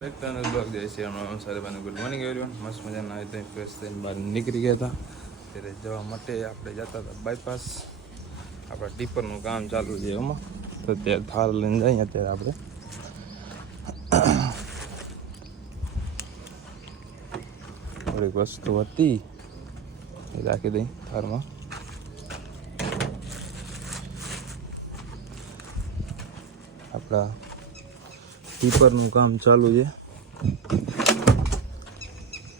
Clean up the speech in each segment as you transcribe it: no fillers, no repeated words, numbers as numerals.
Good morning everyone. મસ્ત મજાના આવી ફ્રેશ થઈને બહાર નીકળી ગયા હતા. ત્યારે જવા માટે આપણે જતા હતા બાયપાસ. આપણા ટીપરનું કામ ચાલુ છે એમાં, તો ત્યારે થાર લઈને જઈએ. અત્યારે આપણે થોડીક વસ્તુ હતી એ રાખી દઈ થારમાં. આપણા ટીપરનું કામ ચાલુ છે,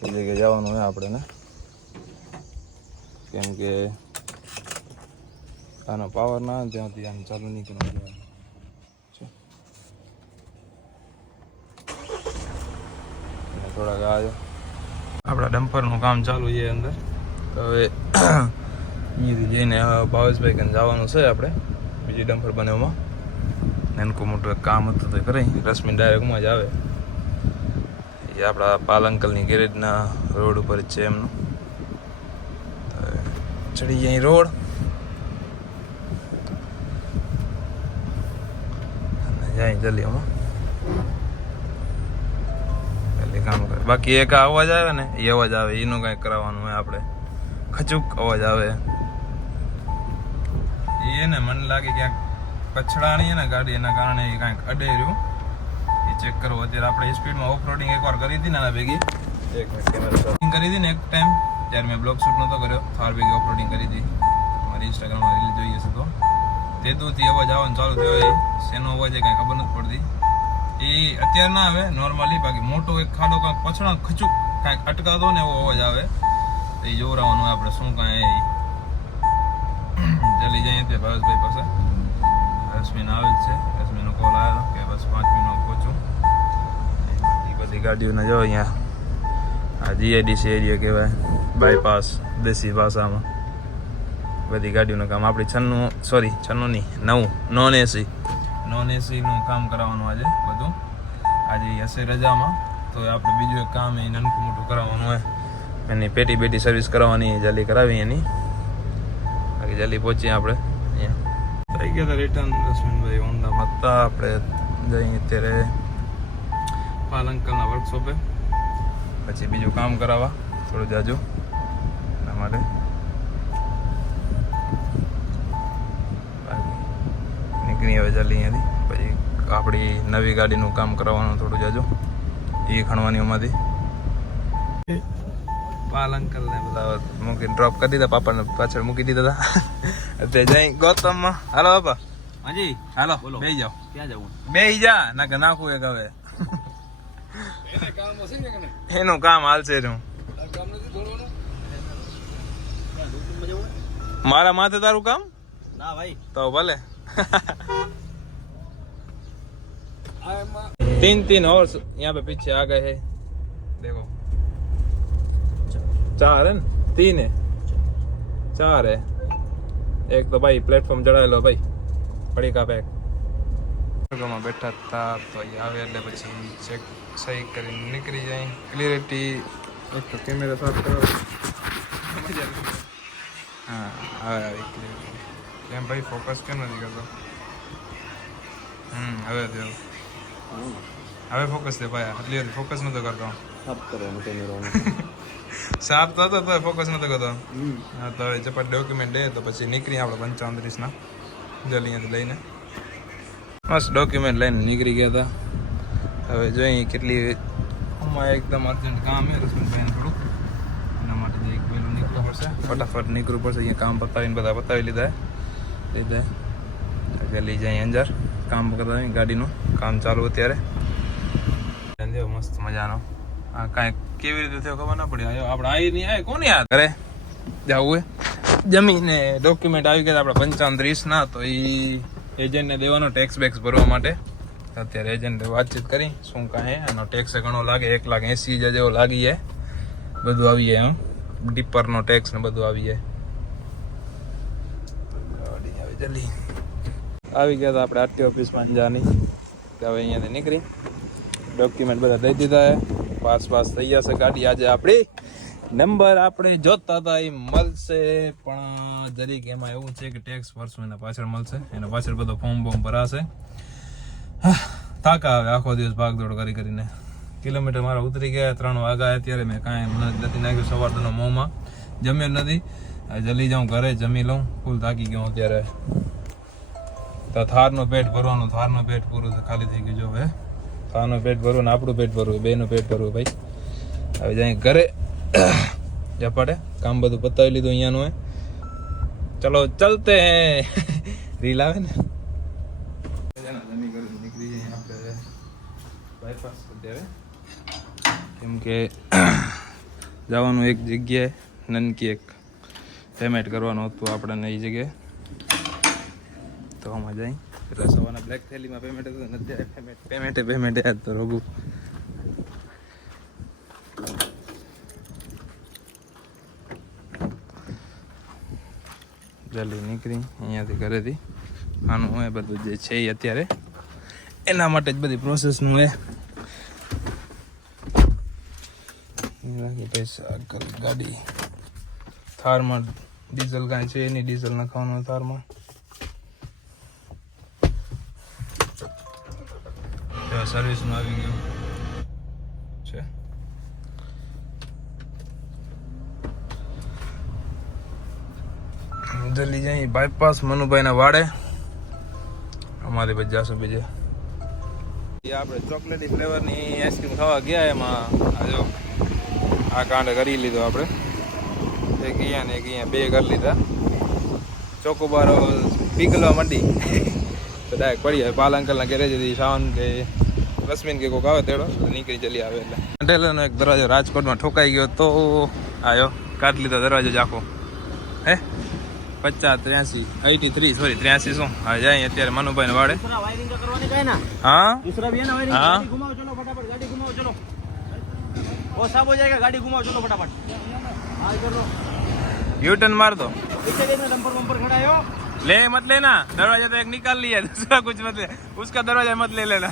એ જગ્યાએ જવાનું હોય આપણે ને, કેમ કે આનો પાવર ના આવે ત્યાંથી આમ ચાલુ નહીં કરવાનું છે. થોડાક આ આપણા ડમ્પરનું કામ ચાલુ છે અંદર. તો હવે અહીંયાથી જઈને ભાવેશભાઈ કને જવાનું છે આપણે બીજી ડમ્પર બનાવવામાં. નાનકું મોટું એક કામ હતું તો કરે. રશ્મિ ડાયરેક્ટમાં જ આવે. એ આપણા પાલંકલની ગેરેજના રોડ ઉપર જ છે એમનું. ચડી જાય રોડ જાય જલ્દી આમાં જલ્દી કામ કરે. બાકી એક અવાજ આવે ને એ અવાજ આવે એનું કાંઈક કરાવવાનું હોય આપણે. ખચુક અવાજ આવે એ ને મને લાગે ક્યાંક પછડાણી ને ગાડી, એના કારણે એ કાંઈક અડે રહ્યું. એ ચેક કરો. અત્યારે આપણે સ્પીડમાં ઓફ રોડિંગ એકવાર કરી હતી ને આના ભેગી એક મિનિટ કેમેરા કરી હતી ને એક ટાઈમ, ત્યારે મેં બ્લોગ શૂટ નહોતો કર્યો. થાર ભેગી ઓફ રોડિંગ કરી હતી. મારી ઇન્સ્ટાગ્રામમાં રીલ જોઈએ છે તો તે દૂરથી અવાજ આવવાનો ચાલુ થયો. એ શેનો અવાજ એ કાંઈ ખબર નથી પડતી. એ અત્યારે ના આવે નોર્મલી. બાકી મોટો એક ખાડો કાંઈક પછડા ખચુક કાંઈક અટકાતો ને એવો અવાજ આવે. એ જોવરાવાનું હોય આપણે શું કાંઈ. જલ્દી જઈએ ત્યાં ભાવેશભાઈ પાસે. રશ્મિન આવે જ છે. રશ્મિનો કોલ આવ્યો કે બસ 5 મિનિટમાં પહોંચું. એ બધી ગાડીઓને જો અહીંયા આ જીઆઈડીસી એરિયા કહેવાય, બાયપાસ દેશી ભાષામાં. બધી ગાડીઓનું કામ આપણી 96 નહીં 9 નોન એસીનું કામ કરાવવાનું આજે બધું. આજે હશે રજામાં, તો આપણે બીજું એક કામ એ નાનકું મોટું કરાવવાનું હોય. એની પેટી સર્વિસ કરાવવાની, જલ્દી કરાવી એની. બાકી જલ્દી પહોંચીએ આપણે અહીંયા. થઈ ગયા હતા રિટર્ન. રશ્મિનભાઈ હોન્ડામાં હતા. આપણે જઈએ અત્યારે પાલંકલના વર્કશોપે, પછી બીજું કામ કરાવવા થોડું જાજુ એના માટે. નીકળી હવે જલ્દી અહીંયાથી. પછી આપણી નવી ગાડીનું કામ કરાવવાનું થોડું જાજુ, એ ખણવાની એમાંથી. પાલંકલ ને બધા મૂકીને ડ્રોપ કરી દીધા. પાપાને પાછળ મૂકી દીધા હતા. અત્યારે જઈ ગૌતમમાં. હાલો બાપા. હાજી હાલો બોલો. બેસી જાઓ. ક્યાં જવું? બેસી જા ના કે નાખું એક હવે. એનું કામ હાલશે. મારા માથે તારું કામ ના ભાઈ તો ભલે. 3 और यहाँ पे पीछे आ गए हैं. देखो 4 है ना, 3 है 4 है. एक तो भाई प्लेटफॉर्म चढ़ाएलो भाई पड़ी का पैक. માં બેઠા હતા તો અહીં આવે એટલે પછી ચેક સહી કરીને નીકળી જાય. ક્લિયરિટી એક તો કેમેરા સાફ કરો. હા હવે આવી ક્લિયરિટી. કેમ ભાઈ ફોકસ કેમ નથી કરતો? હવે દેવ હવે ફોકસ દે ભાઈ. ક્લિયર ફોકસ નતો કરતો. સાફ કરવાનો કેમેરો. સાફ તો હતો તો ફોકસ નતો કરતો. હા તો હવે ચપટ ડોક્યુમેન્ટ દે તો પછી નીકળી આપણે 35 જલ્દી અહીંયાથી લઈને. મસ્ત ડોક્યુમેન્ટ લઈને નીકળી ગયા હતા. હવે જોઈએ કેટલી આમાં એકદમ અર્જન્ટ કામ છે રશ્મિનભાઈને થોડુંક. એના માટે એક વહેલું નીકળવું પડશે. ફટાફટ નીકળવું પડશે. અહીંયા કામ પતાવીને બધા પતાવી લીધા. લઈ જાય અંદર કામ પતાવી. ગાડીનું કામ ચાલુ અત્યારે. મસ્ત મજાનો આ કાંઈક કેવી રીતે થયો ખબર ના પડી. આપણે આવી નહીં આવે કોને યાદ કરે જવું જમીને ડોક્યુમેન્ટ આવી ગયા આપણે 35 ના. તો એ એજન્ટને દેવાનો ટેક્સ બેક્સ ભરવા માટે. અત્યારે એજન્ટે વાતચીત કરી શું કાંઈ એનો ટેક્સ ઘણો લાગે. 1,80,000 જેવો લાગી જાય. બધું આવી જાય એમ. ડીપરનો ટેક્સ ને બધું આવી જાય. જલ્દી આવી ગયા હતા આપણે આરટી ઓફિસમાં અંજારની. હવે અહીંયાથી નીકળી ડોક્યુમેન્ટ બધા દઈ દીધા. પાસ થઈ જશે ગાડી. આજે આપણી નંબર આપણે જોતા હતા એ મળશે, પણ જરીક એમાં એવું છે કે ટેક્સ ભરશું એના પાછળ મળશે. એના પાછળ બધો ફોર્મ ભરાશે. થાકા આવે આખો દિવસ ભાગદોડ કરીને. કિલોમીટર મારા ઉતરી ગયા. 3 વાગ્યા અત્યારે મેં કાંઈ નથી નાખ્યું સવારનો મોંમાં, જમ્યો નથી. જલ્દી જાઉં ઘરે જમી લઉં, ફૂલ થાકી ગયો અત્યારે. તો થારનું પેટ ભરવાનું, થારનું પેટ પૂરું ખાલી થઈ ગયું. જો હવે થારનું પેટ ભરવું ને આપણું પેટ ભરવું, બેનું પેટ ભરવું ભાઈ. હવે જાય ઘરે ઝપાટે કામ બધું પતાવી લીધું અહીંયાનું હે. ચલો ચલતે હે. રીલ આવે ને જમી કરી નીકળી જઈએ આપણે બાયપાસ અત્યારે, કેમ કે જવાનું એક જગ્યાએ નનકી એક પેમેન્ટ કરવાનું હતું આપણને એ જગ્યાએ. તો આમાં જાય એટલે સવારના બ્લેક થેલીમાં પેમેન્ટ હતું, અત્યારે પેમેન્ટ યાદ તો રોગું. જલ્દી નીકળી અહીંયાથી ઘરેથી. આનું હોય બધું જે છે એ અત્યારે એના માટે જ બધી પ્રોસેસનું હે. પૈસા ગાડી થારમાં ડીઝલ કાંઈ છે એની, ડીઝલ નાખવાનું થારમાં. સર્વિસમાં આવી ગયું છે. જલ્દી જઈ બાયપાસ મનુભાઈના વાડે. અમારી પછી જાશું બીજે. આપણે ચોકલેટી ફ્લેવરની આઈસ્ક્રીમ ખાવા ગયા. એમાં આજો આ કાંડ કરી લીધો આપણે. એક અહીંયા ને એક અહીંયા, 2 કરી લીધા. ચોકોબારો પીગલવા માંડી તો ડાયરેક્ટ પડી જાય. પાલ અંકલના ઘરે જતી શાવન કે રશ્મિન કે કોઈક આવે તેડો નીકળી જલ્દી આવે. એટલે ટેલરનો એક દરવાજો રાજકોટમાં ઠોકાઈ ગયો તો આવ્યો, કાઢી લીધો દરવાજો જ આખો. હે 50 83 83 સોરી 83 શું. હા જાય અત્યારે મનુભાઈ વાડે. हाँ हाँ घुमाओ चलो फटाफट, गाड़ी घुमाओ चलो, वो सब हो जाएगा, गाड़ी घुमाओ चलो फटाफट। हाँ करो, यू टर्न मार दो. डंपर बम्पर खड़ा है हो, ले मत लेना, दरवाजा तो एक निकाल लिया, दूसरा कुछ मत ले, उसका दरवाजा मत ले लेना.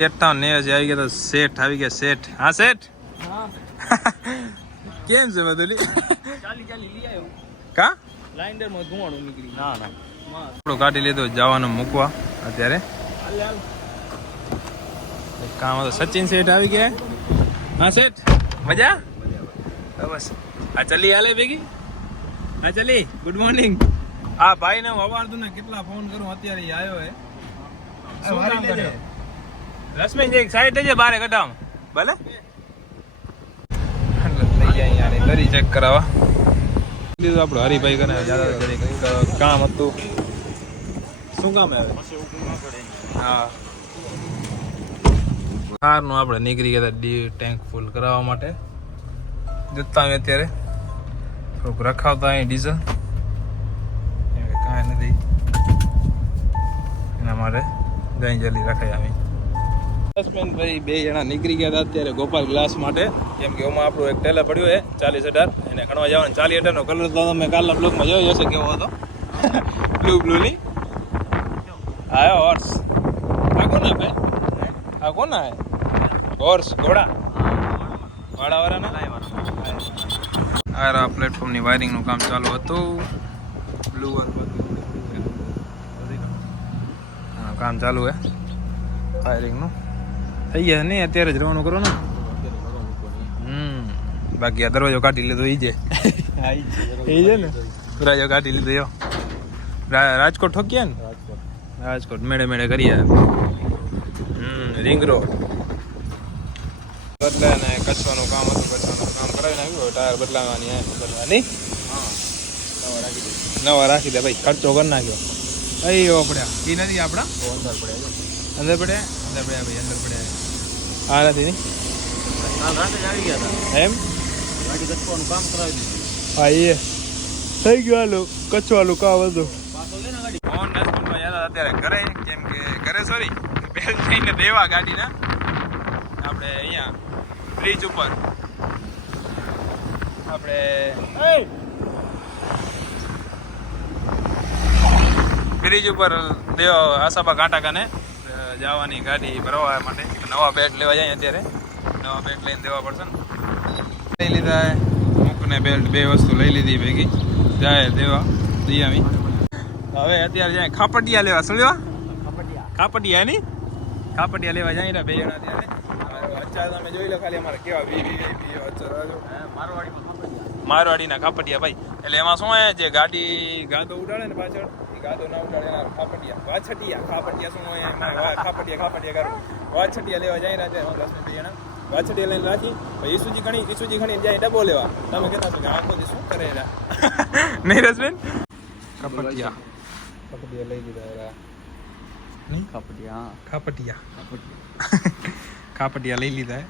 57 આવી ગયા તો શેઠ આવી ગયા. શેઠ હા શેઠ કેમ છે બધું? ચાલી લઈ આવ્યો કા લાઇન્ડર માં ધુવાણું નીકળી. ના આપણું કાઢી લીધું જવાનું મૂકવા અત્યારે. કામ હતો. સચિન શેઠ આવી ગયા. હા શેઠ મજા બસ. આ ચલી હાલે ભેગી. હા ચલી ગુડ મોર્નિંગ. હા ભાઈ ને અવારતું ને કેટલા ફોન કરું, અત્યારે આવ્યો હે. શું કામ કરે? રશ્મિન એક સાઈડ છે બારે કઢાવ ભલે. લઈ જાય અહીંયા દરી ચેક કરાવવા દીધું આપણું હરિભાઈ કરે. કામ હતું. શું કામ આવે? હા કારનું આપણે નીકળી ગયા હતા ટેન્ક ફૂલ કરાવવા માટે. જતા અમે અત્યારે થોડુંક રખાવતા અહીં ડીઝલ કાંઈ નથી એના માટે જઈ જલ્દી રખાઈ આવી. ભાઈ 2 જણા નીકળી ગયા હતા અત્યારે ગોપાલ ગ્લાસ માટે, કેમ કે એમાં આપણું એક ટેલર પડ્યું છે 40 એને ખણવા જવાનું. 40 નો કલર તો તમે કાલના બ્લોગમાં જોયો હશે કેવો હતો. બ્લુ ની આયો હોર્સ. આ કોના ભાઈ? આ કોના હે? હોર્સ ઘોડા વાળાવાળાના. આ પ્લેટફોર્મની વાયરિંગનું કામ ચાલુ હતું. બ્લુ કામ ચાલુ હે વાયરિંગનું. થઈ ગયા નહીં અત્યારે જ રવાનું કરો ને. બાકી આ દરવાજો કાઢી લીધો એ છે ને. દરવાજો કાઢી લીધો જો રાજકોટ ઠોક્યા ને. રાજકોટ મેળે મેળે કરીએ. રિંગ રોડ બદલાય ને કચવાનું કામ હતું. કચવાનું કામ કરાવી નાખ્યું. ટાયર બદલાવાની નવા રાખી દે ભાઈ. ખર્ચો કરી નાખ્યો. અయ్యో પડ્યા એ નથી આપણા અંદર પડ્યા ભાઈ અંદર પડ્યા. હા નથી નહીં એમ કામ કરાવી દીધું. હા એ થઈ ગયું. હાલો કચવાનું કામ હતું. ફોન રાજકોટમાં યાદ અત્યારે ઘરે, કેમ કે ઘરે સોરી બેલ થઈને દેવા ગાડીના આપણે અહીંયા બ્રિજ ઉપર આપણે બ્રિજ ઉપર દેવા આસાબા કાંટાકાને જવાની ગાડી ભરવા માટે નવા બેટ લેવા જાય. અત્યારે નવા બેટ લઈને દેવા પડશે ને. લઈ લીધા મૂક ને બેલ્ટ 2 વસ્તુ લઈ લીધી ભેગી. જાય દેવા દિયામી. હવે અત્યારે જાય ખાપટિયા લેવા. શું લેવા? ખાપટિયા ની ખાપટિયા લેવા જાય 2 જણા અત્યારે. બચ્ચા તમે જોઈ લો ખાલી અમારે કેવા વીવીઆઈપી બચ્ચા જો મારવાડીમાં ખાપડિયા. મારવાડીના ખાપટિયા ભાઈ. એટલે એમાં શું હોય જે ગાડી ગાદો ઉડાડે ને પાછળ એ ગાદો ના ઉડાડે એના ખાપટિયા ખાપટિયા શું હોય એમાં ખાપટિયા કરું વાછટિયા લેવા જાય રહ્યા છે 10 જણા વાછટિયા લઈને રાખી પછી ઈસુજી ઘણી જાય ડબ્બો લેવા. તમે કહેતા છો કે આખો દી શું કરે એના નહીં રસબેન ખાપટિયા લઈ લીધા એરા નહીં ખાપડિયા ખાપટિયા લઈ લીધા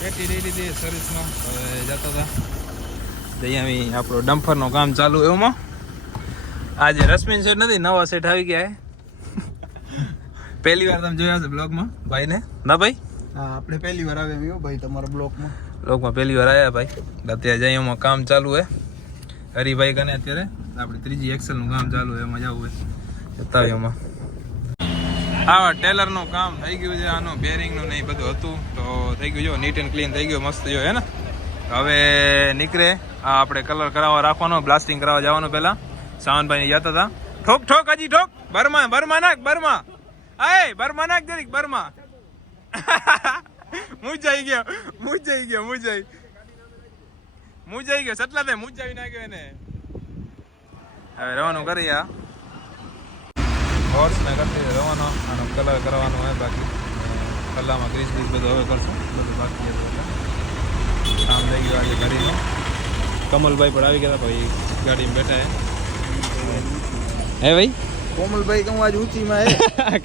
પેટી લઈ લીધી સર્વિસમાં. હવે જતા હતા જઈ આવી આપણો ડમ્ફરનું કામ ચાલુ એમાં. આજે રશ્મિન સેટ નથી, નવા સેટ આવી ગયા પહેલી વાર તમે જોયા છે બ્લોગમાં ભાઈને ના ભાઈ? હા, આપણે પહેલી વાર આવ્યા ભાઈ તમારા બ્લોકમાં પહેલી વાર આવ્યા ભાઈ. અત્યારે જઈ એમાં કામ ચાલુ હે હરિભાઈ કને. અત્યારે આપણે ત્રીજી એક્સેલનું કામ ચાલુ હે, એમાં જવું હે જતા એમાં. હા, ટેલરનું કામ થઈ ગયું છે. આનું બેરિંગનું ને એ બધું હતું તો થઈ ગયું. જો નીટ એન્ડ ક્લીન થઈ ગયું, મસ્ત જો હે ને. હવે નીકળે આ આપણે કલર કરાવવા રાખવાનો, બ્લાસ્ટિંગ કરાવવા જવાનું. પહેલા સાવનભાઈ જતા હતા. ઠોક હજી ઠોક. બર્મા નાખ બર્મા નાખ જરીક બર્મા. મુંજાઈ ગયો સટલા તે મુંજાવી નાખ્યો એને. હવે રવાનું કરી આ હોર્સ ને કરતી રવાનો. આનો કલર કરવાનો હોય બાકી કલામાં ગ્રીસ બધું હવે કરશું. બધું બાકી હતું કામ થઈ ગયું આજે ગાડીનું. કમલભાઈ પણ આવી ગયા ભાઈ, ગાડીમાં બેઠા હે ભાઈ. કોમલભાઈ કહું આજ ઊંચીમાં હે.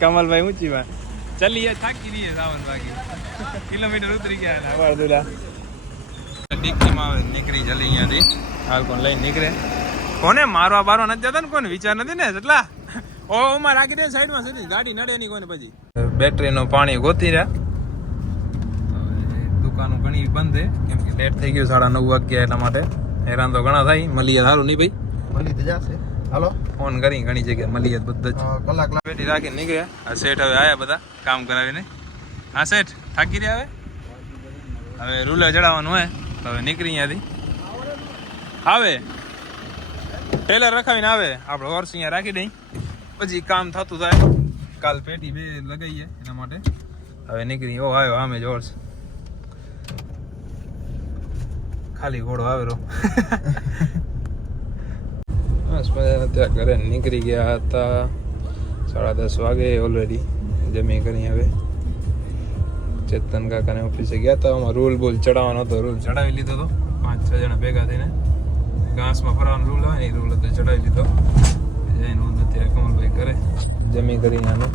કમલભાઈ ઊંચીમાં ચલી થાકી રહીએ સાવન બાકી કિલોમીટર ઉતરી ગયા વારદુલા. ડિક્કીમાં આવે નીકળી જલ્દી અહીંયાથી હાલ કોણ લઈને નીકળે. કોને મારવા બારવા નથી જતા ને, કોને વિચાર નથી ને એટલા ઓમાં રાખી દે સાઈડમાં સીધી ગાડી નડે નહીં કોને. પછી બેટરીનું પાણી ગોતી રહ્યા. દુકાનો ઘણી બંધ છે કેમ કે લેટ થઈ ગયું 9:30 વાગ્યા એટલા માટે. હેરાન તો ઘણા થાય. મળીએ સારું નહીં ભાઈ, મળી તો જશે. હાલો ફોન કરી ઘણી જગ્યાએ મળીએ બધા જ કલાક બેટી રાખીને નીકળ્યા. આ સેટ હવે આવ્યા બધા કામ કરાવીને. હા સેટ થાકી રહ્યા હવે રૂલર ચડાવવાનું હોય તો હવે નીકળી અહીંયાથી આવે ટેલર રખાવીને આવે. આપણે હોર્સ અહીંયા રાખી દઈ પછી કામ થતું થાય. કાલ પેટી બે લગાવીએ એના માટે. હવે નીકળી ઓ આવ્યો આમે જ હોર્સ ખાલી ઘોડો આવેલો. બસ ત્યાં ઘરે નીકળી ગયા હતા 10:30 વાગે ઓલરેડી. જમી કરી હવે ચેતન કાકાને ઓફિસે ગયા હતા. આમાં રૂલ બુલ ચડાવવાનો હતો, રૂલ ચડાવી લીધો હતો 5-6 જણા ભેગા થઈને. ઘાસમાં ફરવાનો રૂલ હોય ને એ રૂલ હતો ચડાવી લીધો. જઈને અત્યારે કમલભાઈ કરે જમી કરીને આને